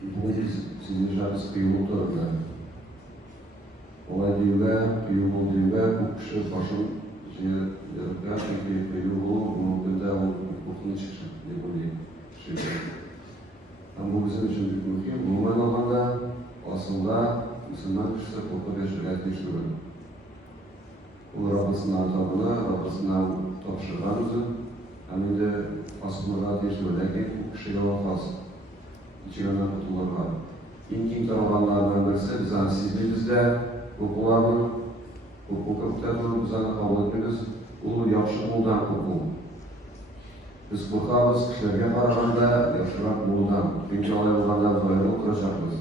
Sizin şahıs kıyıldı da. Olay diyorlar, kıyıldı diyorlar, bu kişi başın gerçekten kıyıldı, bunu da okutun çıksın diye böyle şey. Ama bu bizim için bir muhim. Normal olanda aslında Müslüman kişisi korku ve şirket geçiriyor. O Rabbisinin atabını, Rabbisinin topşırlarımızı hem de aslında geçiriyor. Lakin bu kişiye vafaz. İçeriden kurtulur var. İlk taraflardan birisi bizden sizliğimizde hukukuların, hukuk kitabının bizden kabul etmemiz, ulu yaxşı buldan hukuku. Biz korkağımız kişilerge kararında yaxşırak buldan, çünkü olay olganlar dolayı oturacakız.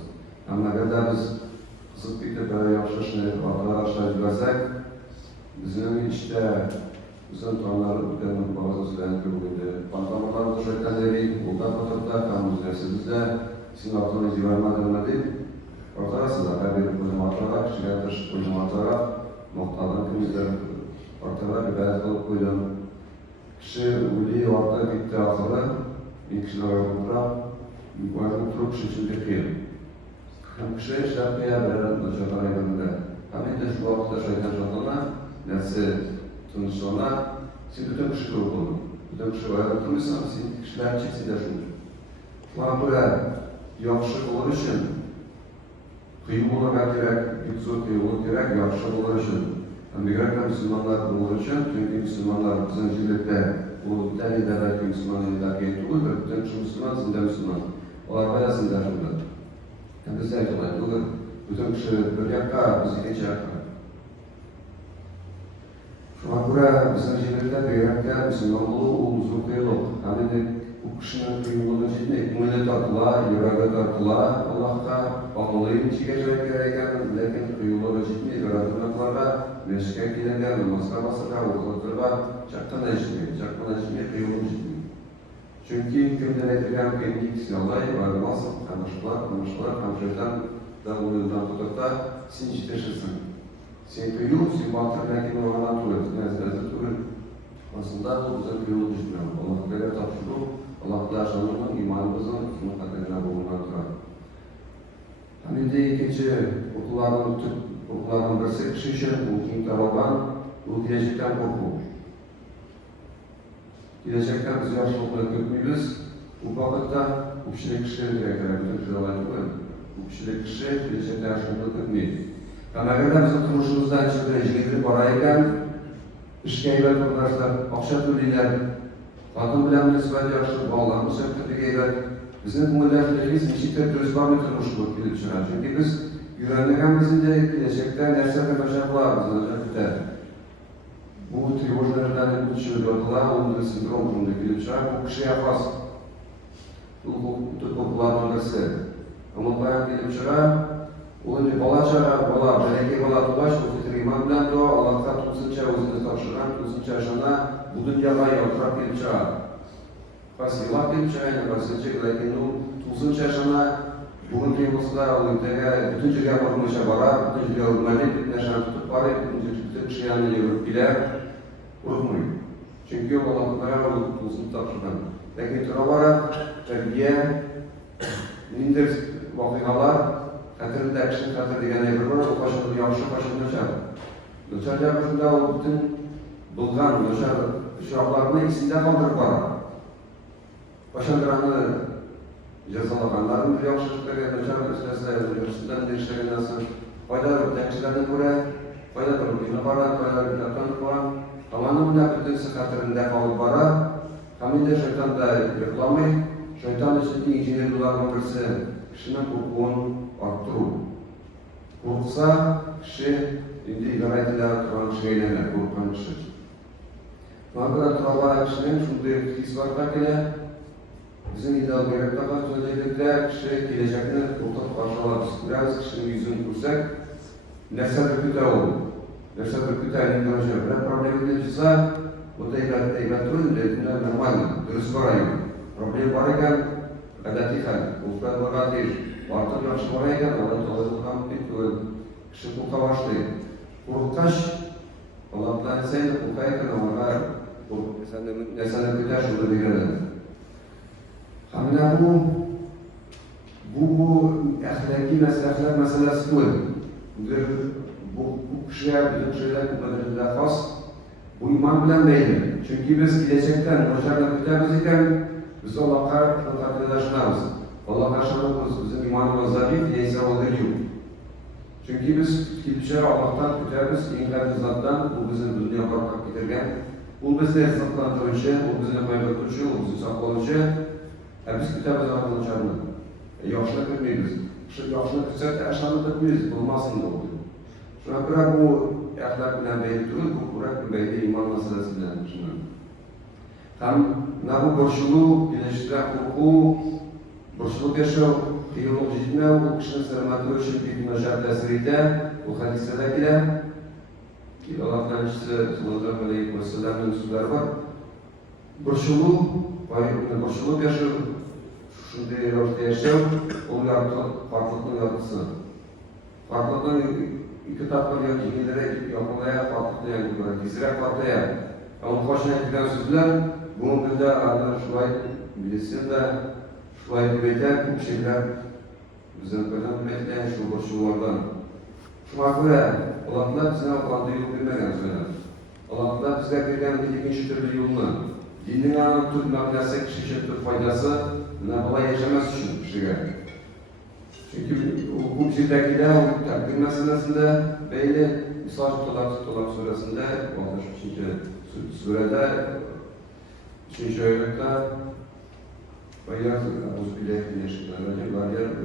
Ama eğer biz kızıp bitip böyle yaxşı işini arkadaşlar gidersek, bizim işte bizim tanrıları ülkenin bazı silahını görüldü. Bankalarımızda şöhretleri, buldan oturda, kanımız dersimizde, sizin altına izin vermeden değil, ortada sizler bir kocamanlara, kişiler taşı kocamanlara, noktadan kimizler ortada bir bayat kalıp koyduğum kişi ülkeyi orta bitti ahırı, bir kişiler uygun durup kişi için bekliyor. Hem kişi şarkıya veren nöçaklar aydınında, hem de şu vakitte şeytan şartlarına, nesi tanışlarına, siz bütün kişi grup olun. Bütün kişi var, oturmuşsan, siz kişiler çeksin de şunu. Şuna göre yaxşı olur için, kıyım olmak gerek, yüksek kıyım olmak gerek, yaxşı olur için. Gerek Müslümanlar olur için, çünkü Müslümanlar bizim cildette, bu denide belki Müslümanın idrak ettiği olur, bütün şu Müslüman, zinde Müslüman. Onlar bayağı zinde şunda. Biz de ayıtlayın, olur. Bütün kişi bir yakka, biz ikinci yakka. Şuna göre bizim cildette bir yakka, Müslüman olur, uzun kıyılık. Hani de bu kişinin kıyımlığını ciddi, kümüne tartıla, yüreğe tartıla, Allah'ta bağlılığın çıkacak gereken, lakin kıyımlığı ciddi yaratırmaklara, meşke gidenler, namazga basırlar, okutlarlar, çaktan eşliği, kıyımlığı ciddi. Çünkü kümden etkilen kıyımlık silahlar, varmaz, kamışlar, kamşırdan, da bundan tutup da sin ciddeşirsin. Sen kıyım, sen batır, lakin oradan tuğret, nezlezi tuğret. Aslında bu bizim kıyımlığı ciddi. Allah'a göre tapşırıyor. Allah'la aşağılığının imanımızın uzun kaderine bulunmakta. Hani de ikinci okulların birisi kişi için mümkün tarafından bu gelecekten korku. Gelecekten biz yaşlılıkla kötmüyoruz. Bu vakitte bu kişilik kişileri gerekler. Bütün kişiler olaydı. Bu kişilik kişi gelecekten yaşlılıkla kötmüyor. Ama eğer bizim turuşumuzdan içinde ilgili parayken işe evet arkadaşlar, akşam türlüler Kadın bilen nisbet yaxşı bağlanmış, hep de bizim müellerimiz nişikler dözbami turmuşluq gibi düşünür. Çünkü biz güvenliğimizin de gelecekten derslerine başarılar bizden biter. Bu trivojlardan bu çığırdılar, onun sindromunda gibi düşünür. Bu kişi yapmaz. Bu kokulardan birisi. Ama bayan gibi düşünür. Onun bala, belki bala tulaş, o fikri iman bilen de o, Allah'tan tutsunca özünü tavşıran, tutsunca aşağına bu dünyada yaltırak bir çağ. Fasilak bir çağ, yani basınca, lakin o tutsunca aşağına bugün kıyımızda o ülkeye bütün cüge bakmışa bara, bütün cüge urmali, bütün aşağına tutup bari, bütün kişiyanı yürüp bile urmuyor. Çünkü o Allah'lara o tutsun tavşıran. Lakin turabara, terbiye, nindir vakıgalar, Katırında akşam katır degene bir var, o başında yaxşı başında nöçer. Nöçer yapışında o bütün bulgan nöçer şuaklarını ikisinde kaldırıp var. Başındıranı cezalakanların bir yaxşılıkları nöçer üstesine üniversiteden de işlerinden sonra faydalı temsillerden göre faydalı bir varan, faydalı bir yaptanlık varan tamamında bütün sıkatırında kalıp vara hamide şeytan da reklamayı şeytan için ikinci dolarının birisi kişinin hukumun arttırı. Korksa kişi indi igarayetiler turan şeylerine korkan kişi. Mağara turala kişinin şunday his var ki bizim ideal gerekte kalan sözcükte kişi gelecekini ortak karşılarız. Biraz kişinin yüzünü görsek nerse bir olur. Nerse bir elini göreceğiz. Bir problemin çıksa o da eylettiriyor de normal, dürüst varayım. Problem varken adati hal, ufak vakatır. Artık yaxşı varayken orada tozluğundan bir kişi kurka başlayır. Kurkaş, Allah'tan sen kurkayken orada nesane güzel şurada bir yerden. Hamile bu bu ahlaki meselehler meselesi değil. Bu kişiler, bütün kişiler bu has, bu iman bilen belli. Çünkü biz gelecekten, hocalarla bütemiz iken, biz Allah'a takdirdaşlarız. Allah'a şanımız, bizim imanımız zayıf, değilse oluyor. Çünkü biz kimse Allah'tan bütemiz, inkarlı zattan, bu bizim dünya bakmak getirgen, bu bizi hesaplandırıcı, bu bizi paylaştırıcı, bu bizi saklanıcı, biz bütemiz Allah'ın çarını. Yaşlı bilmeyiz. Yaşlı bilsek de aşağıda bilmeyiz, olmasın da oluyor. Şuna bırak bu ahlak bilen belli durur, bu bırak belli iman meselesi bilen düşünün. Hem ne bu borçluluğu, birleştiren hukuku, borçluluk yaşıyor, kıyılık cidme, bu kişinin selamatı için bir meşar tesiriyde, bu hadisedekiler, ki Allah'tan işte sallallahu aleyhi ve sellem'in sözleri var. Borçluluk yaşıyor, şimdi ortaya yaşıyor, onun farklılığının yargısı. Farklılığın iki tatlı ilgilere yapılmaya farklılığı yani gizlere farklıya. Onun başına giden sözler, bunun bir de ardından şurayı bilirsin de şurayı bilirken bu şeyler bizim kadar bilirken şu boşluğlardan. Şuna göre Allah'la bize Allah'da yol bilmeden söyler. Allah'la bize verilen ikinci türlü yolunu, dinin anı tutmak nesek şişettir faydası, ne kolay yaşamaz için kişiye. Çünkü hukuk şirketiyle hukuk takdir meselesinde belli misal Tolak suresinde 63. surede 3. ayette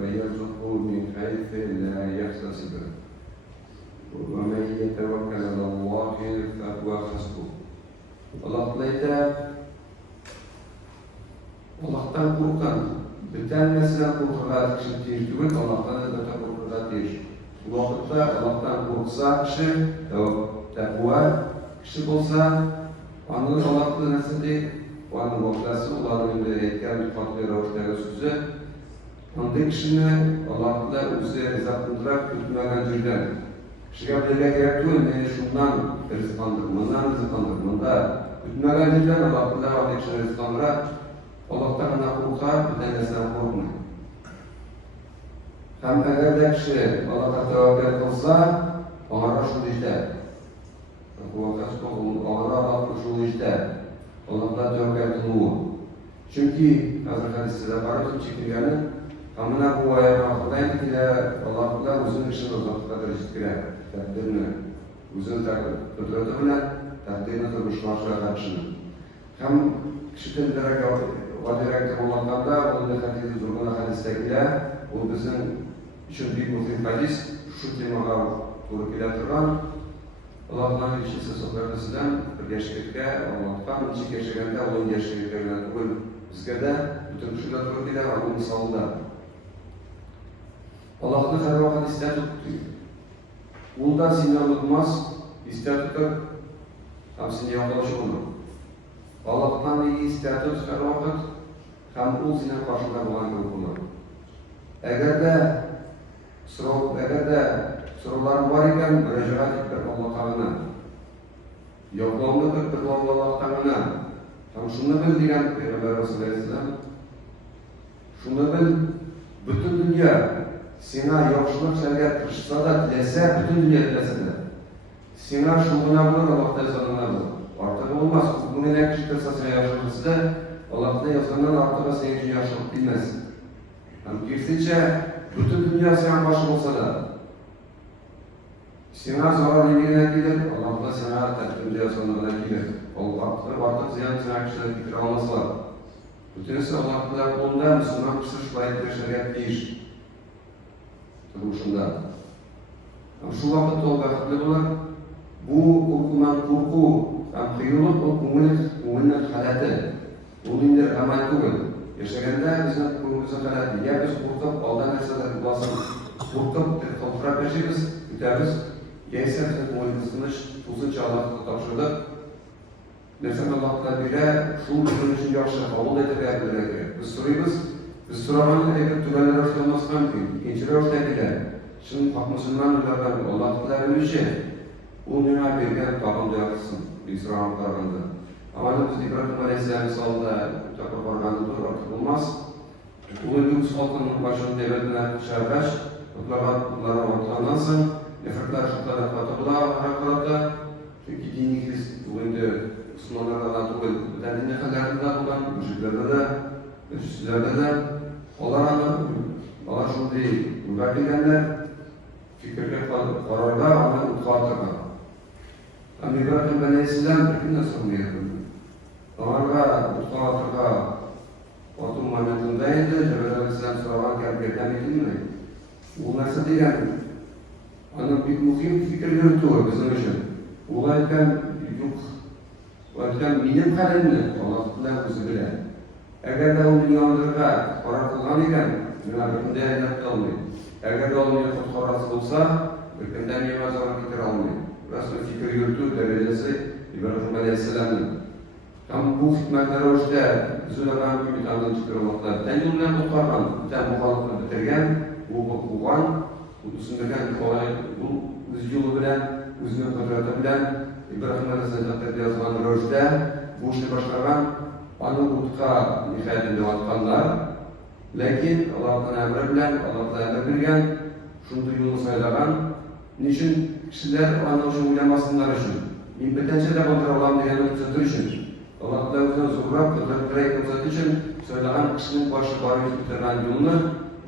وَيَرْزُقُهُ مِنْ حَيْثِ لَا يَحْتَسِبُ وَمَنْ يَتَوَكَّلْ عَلَى اللّٰهِ فَهُوَ حَسْبُهُ. Allah Allah'tan korkan, bütün mesele korkular kişi değil, Allah'tan da korkular değil. Bu vakitte Allah'tan korksa kişi, takva kişi olsa, onun Allah'tan nasıl değil, onun vaktası, onların etken bir farklı ravuşları sözü, onun kişinin Allah'tan üzere rızaklandırarak tutmayan cürden. Kişiye böyle gerek değil, şundan rızıklandırmanda, tutmayan cürden Allah'tan kişiye rızıklandırarak, Allah'tan korkar, bir tanesine korkmuyor. Hem eğer de kişi Allah'a tevekkül kılsa, ona şunu işte. Ona Allah'ın şunu işte. Allah'tan tevekkül kılıyor. Çünkü hazır hadiste var ki çekilgenin, hamına bu ayağına akıdaydı ki de Allah'la uzun işin uzaklıktadır işitkiler. Takdirini, uzun kudreti bile takdirini durmuşlaştıra karşını. Hem kişi tendere Vadirek Allah'tan onun hadisi durumuna hadistekiler, o bizim için bir muhim hadis, şu temaga doğru kilatırgan, Allah'tan bir şeyse sohbetisinden bir gerçeklikte, Allah'tan içi gerçeklikte onun gerçekliklerine doğru bizge de bütün kişiler doğru kilar, onun misalında. Allah'tan her vakit ister tutuyor. Ondan sinir olmaz, ister tutar, tam sinir yaklaşık olur. Allah'tan iyi ister tutar her vakit, hem o zina karşılığında olan gibi olur. Eğer de sorular var iken müracaat etmek Allah Teala'na, yoklamlık etmek Allah Teala'na. Hem şunu bil diyen Peygamber Resulü Aleyhisselam, şunu bil, bütün dünya sana yaxşılık sənə kırışsa da dilese, bütün dünya dilese de. Sana şununa bulur, Allah Teala'na bulur. Artık olmaz, bunu ne kişi kırsa sana yaxşılıksı da, Allah'ta yazandan artık senin için yaşamak bilmez. Yani kesince bütün dünya senin başın olsa da sana zarar yemeğine gelir, Allah'ta sana takdimde yazanlarına gelir. Artık ziyan sana kişiler fikir almazlar. Bütünüzü Allah'ta onda Müslüman kişi şüphayetleri şeriat değil. Duruşunda. Yani şu vakitte o vakitli olan bu korkuman korku, kıyılık o kumulun halatı. Bu dinler amal değil. Yaşaganda bizim kurumuzun halatı. Ya biz korkup aldan eserleri basıp, korkup kontrol peşimiz, bütemiz. Yaysa bizim kumulumuzmuş, uzunca Allah'ta tapşırdık. Mesela Allah'ta bile şu bizim için yaxşı kabul edebilirler. Biz soruyoruz. Biz soramanın eğer tügeler hoşlanması mümkün. İkinciler hoşlandılar. Şimdi Müslüman ülkelerden Allah'ta ölüşü. Bu dünya birden babam duyarsın. Bir soran kararında. Ama biz İbrahim Aleyhisselam misalda takır varganı doğru artık olmaz. Улыбыз халкының башын devletine şarkaş, kutlara ortadan soň, nefretler şutlara katılığa hakaratı, çünkü dini kriz bugünkü Müslümanlardan tuğul, bütün dini hallerinde olan, müşriklerde de, müşriklerde de, onlar şunday mübekkilenler, fikirli kararlar ama utkuatırlar. Ama İbrahim Aleyhisselam bir nasıl mıydı? Onlarga utkuatırlar, Otum momentindeydi, Cebrail Aleyhisselam soragan gaplardan etilmeydi. Bu narsa degan, ana bir muhim fikir yurituvi bizim uchun. U aytgan yo'q, u aytgan mening qadrimni Alloh bilan o'zi biladi. Agarda u millionlarga qaror qilgan ekan, nima bir kunda aylanib qolmaydi. Agarda u meni xudxorasi bo'lsa, bir kunda meni mazorga keltira olmaydi. Rasmiy fikr yurituv darajasi Ibrohim Aleyhisselamning. Tam bu hikmatlar işte bizlardan bir tane çıkarmakta. Denilden mutlaka bir tane muhalefet bitirgen, bu okugan, bu düşündürgen bu biz yolu bilen, uzun kudreti bilen, İbrahim Aleyhisselam'da yazılan rojda bu işi başlayan, anı utka nihayetinde vatkanlar. Lakin Allah'tan emri bilen, Allah'tan emri bilgen, şunu yolu saylagan, niçin kişiler anı şu uyamasınlar için, impetençe de kontrol diyen ölçüdür için. Allah Teala'nın zuhrab kudretleri ko'rsatish uchun söylegan kişinin başı barı bitirgan yolunu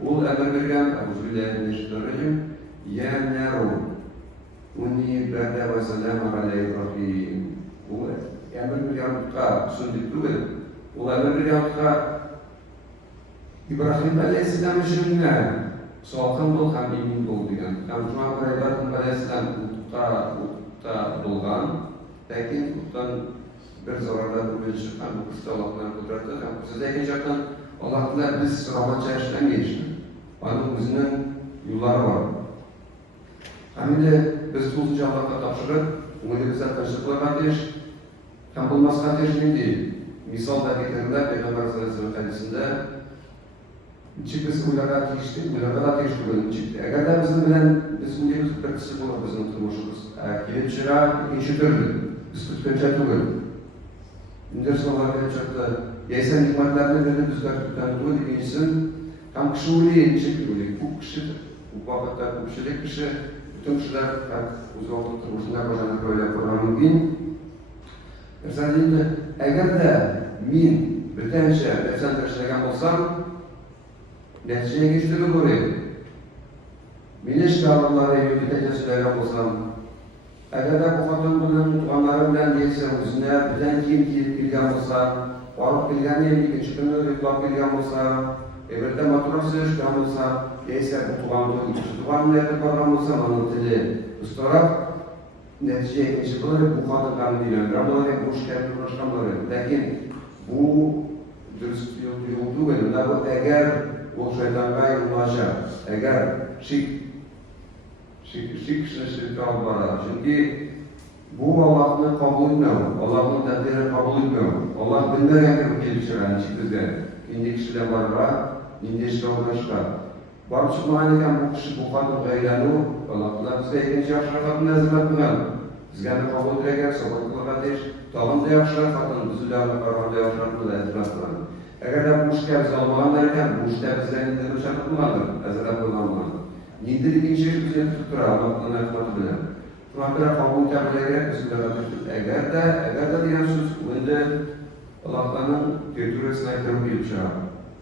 ol emir bergan Euzubillahimineşşeytanirracim ya naru uni barda ve selam ala İbrahim. Bu emir bergan sundik tuğul. O emir bergan İbrahim Aleyhisselam şunna soğukhan bol ham imin bol degan. Ham şuna göre İbrahim Aleyhisselam utda bo'lgan, lakin utdan bir zarardan böyle çıkan bu kısta Allah'tan kudreti. Size geçerken Allah'tan biz rahmet çarşıdan geçti. Onun özünün yolları var. Hem de biz tuzluca Allah'a tapşırıp, onu bize taşıklar kardeş, hem bulmaz kardeşliğin değil. Misal da getirdiler Peygamber Sallallahu Aleyhisinde çıkısı uyarlar geçti, uyarlar geçti bölüm çıktı. Eğer de bizim bilen, biz bu gibi bir kısı bulur bizim oturmuşuz. Kilit çırağı ikinci türlü, biz tutkunca tuğul. Indir so'rlarga chaqdi. Yaysan hikmatlarni berdi bizlar tutgan to'y degansin. Ham kishi o'ylaydi, shekilli. Bu kishi, bu vaqtda bu kishi, butun kishilar o'z vaqtida turmushlar boshlanib qo'yilib qo'ygan mumkin. Masalan, endi agarda men birdancha narsa tashlagan bo'lsam, natijaga yetishtirib bo'ladi. Men ishlarni yo'lga tashlagan bo'lsam, agarda bu xotin bilan tuqqanlari bilan yetsa o'zini bilan kiyim kiyib kelgan bo'lsa, borib kelgani ikkinchi kuni uxlab kelgan bo'lsa, erta motor suzishgan bo'lsa, yetsa bu tug'an ikkinchi tug'an bilan borgan bo'lsa, mana tili ustorat natijaga yetishi bo'ladi. Bu xotin ham uylangan bo'ladi, bu ishlarni boshqan bo'ladi. Lekin bu durust yo'l tug'il. Agar bu shaytonga yo'llasha, agar kişinin şirketi almaları. Çünkü bu Allah'ın kabul etmiyor. Allah'ın takdirini kabul etmiyor. Allah bilmeden gelip çıkan bizde. İndi kişiler var, indi işte uğraşlar. Barı çıkmayınken bu kişi bu kadar gayranu, Allah'la bize ikinci yaşlarını hazırlatmıyor. Bizden kabul edilecek, sabırlıkla kardeş, tağında yaşlar katın, bizlerle kararlı yaşlarını hazırlatmıyor. Eğer de bu işler biz almalarken, bu işler bizden de uçaklanmalıdır, hazırlatmıyor. Nidilik inşa bize tuttura Allah'tan rahmet bilen. Şuna kadar kabul etmeye bizlere düştük. Eğer de diyen söz önde Allah'tanın götürüsüne terbiye çağır.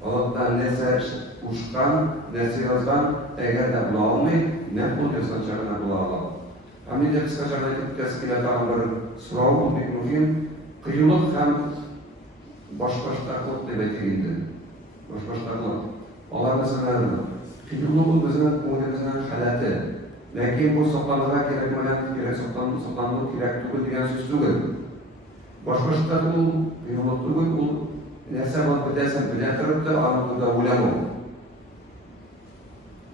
Allah'tan neyse uçkan, neyse yazdan eğer de bulamay, ne bulursa çağırına bulamay. Hem de kısaca tezkile tanımları sırav bir mühim, kıyılık hem başkaştaklık demekiydi. Başkaştaklık. Allah mesela kıyılık bizim umudumuzun hayatı. Lakin bu soklanmağa gerekmeden, soklanmak gerek değil diyen söz değil. Başkaştaklık, kıyılık değil, bu neyse bilen tarafta anlamda ulama.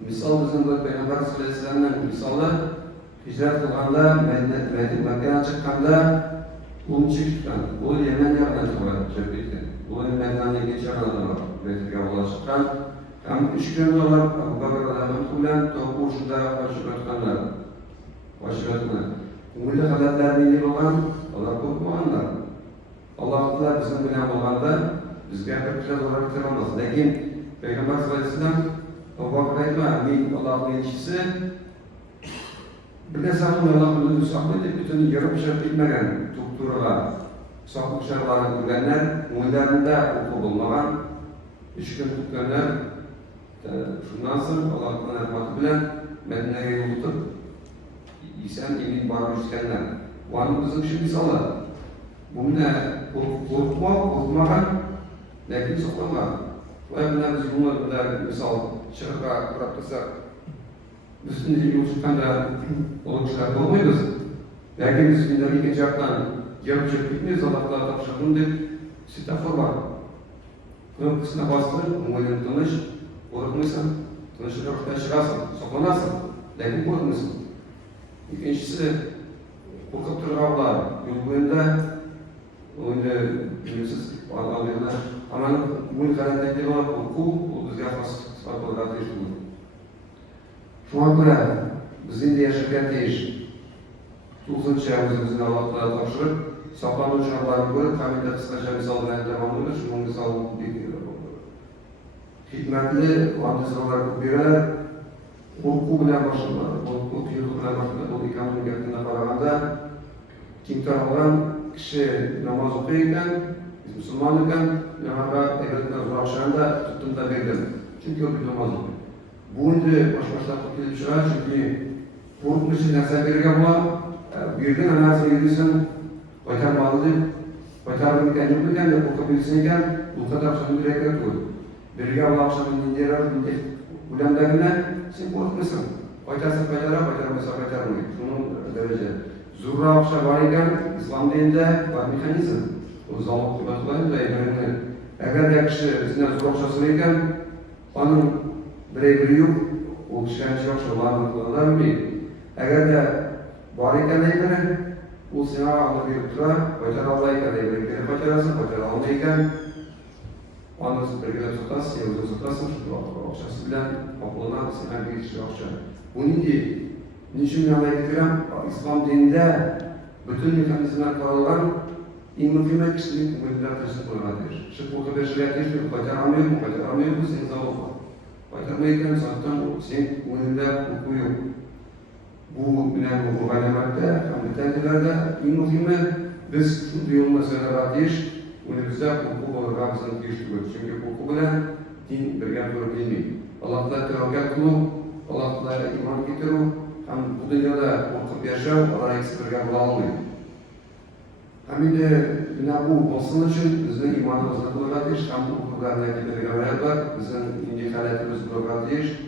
Misal bizim bu Peygamber sallallahu aleyhi ve sellem'in misalı hicret kılganda, Mekke'den çıkkanda onu çıkıştan, bu Yemen yerden çıkıyor, bu Yemen'den geçen adamlar Mekke'ye ulaşırken hem 3 gün olarak Abu Bakr Rahmetullahi toğuşunda başlatkanlar. Umullu halatlarını iyi olan Allah korkmayanlar. Allah Teala bizim bilen olanda bizge bir kişi olarak bitirilmez. Lakin Peygamber sallallahu aleyhi ve sellem o vakit min Allah'ın elçisi bir de sakın Allah'ın saklı bütün yarım şart bilmegen tukturular, saklı şartlarını bilenler, muhillerinde okul olmagan, 3 gün tutkanlar, şundan sonra Allah'ın rahmatı bilen Medine'ye yolutup, İsen emin barı üstkenler. O anın bizim için misalı. Bu ne? Korkmagan, lakin soklama. Ve biz bunu misal şırka bırakırsak, bizim de yol çıkanda onu çıkartma olmayız. Lakin biz günden ikinci haktan yarım çektikmeyiz, Allah'la tapşırdım deyip sitafor var. Bunun kısına bastır, umuydun tanış, korkmaysan, tanışırka ortaya çıkarsın, soklanasın, lakin korkmaysan. İkincisi, korkup durağlar, yol boyunda onu bilirsiz alıyorlar. Ama bu karakterleri var, korku, o bizge farklı olarak yaşıyor. Şuna göre bizim de yaşarken değiş. 9. çağımızın Allah'la tapşırıp, saklanma şartlarını görüp, kamilde kısaca misal veren devam edilir. Şunun misal hikmetli, antisalar birer, korku bilen başlar, korku tüyülü bilen başlar, o ikanın gerçekten karaganda, kim tarafından kişi namaz okuyken, Müslüman iken, namaza evletine ulaşanda tuttum da verdim. Çünkü o bir namaz okuyor. Bu indi başta tutulduğu çıkar çünkü korkmuş nasıl vergen var, birden anası yediysen, baytar bağlıdır, baytar bilirken yokluken de korkabilsinken, bu kadar sonra direkt koy. Vergen var akşamın dinleyer, ulemlerine sen korkmasın. Baytarsın baytaramasa baytarmıyor. Şunun derece. Zurra akşam var iken, İslam dininde var mekanizm. O zaman kıymetlerini de evrenini. Eğer de kişi sizden zor akşasını iken, onun birebiri yok, o kişilerin çok şolarını kullanırlar mı? Eğer de var iken evren, o sana Allah bir tutar, baytar Allah iken evrenini baytarasın, baytar Allah iken, onun birlikte tutasın, yavuzun tutasın, şu akşası bilen toplanan sana bir kişi akşam. Bunun değil, niçin yanına getirem? İslam dininde bütün mekanizmler kurallar, İmamı kişilik müddet taşıt olmalıdır. Şu bu kadar şeyler değil, baytaramıyor mu? Sen zavuk var. Baytaramayken zaten sen müddet okuyor. Bu bilen bu muhalefette, hamletenlerde imamı biz şu diyor mesela diş, önümüzde hukuku olarak bizim geçiyor. Çünkü hukuku bilen din birgen doğru değil. Allah'ta tevakkal kılın, Allah'ta iman getirin. Hem bu dünyada okup yaşam, Allah'a ikisi birgen bağlamıyor. Hem de bu olsun için bizim imanımızda bulunduğu iş, hem hukukarına gidebilirler var, bizim indi haletimiz bulunduğu iş,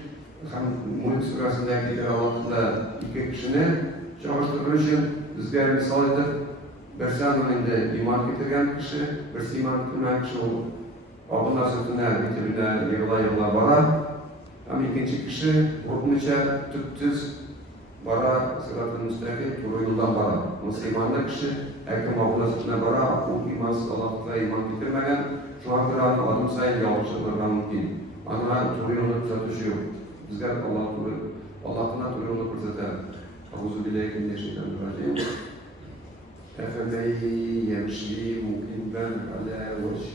hem Mulk Surası'ndaki Allah'ta iki kişinin çalıştırdığı için bizler misal edip, bir sanımında iman getirgen kişi, bir iman kılmayan kişi olur. Allah'ın sırtına getirdiğine yıla bara, hem ikinci kişi korkmayacak, tüptüz, bara, sıratın müstakil, doğru yoldan bara. Müslümanlar kişi, Ekim Allah'ın sırtına bara, o imansız Allah'la iman getirmegen, şu an bir adım sayın yavaşlıklardan mümkün. Anına doğru yolda kısaltışı yok. Bizler Allah'ına doğru yolda kısaltır. Euzubillahimineşşeytanirracim. Efemen yemşi mukibben ala vecih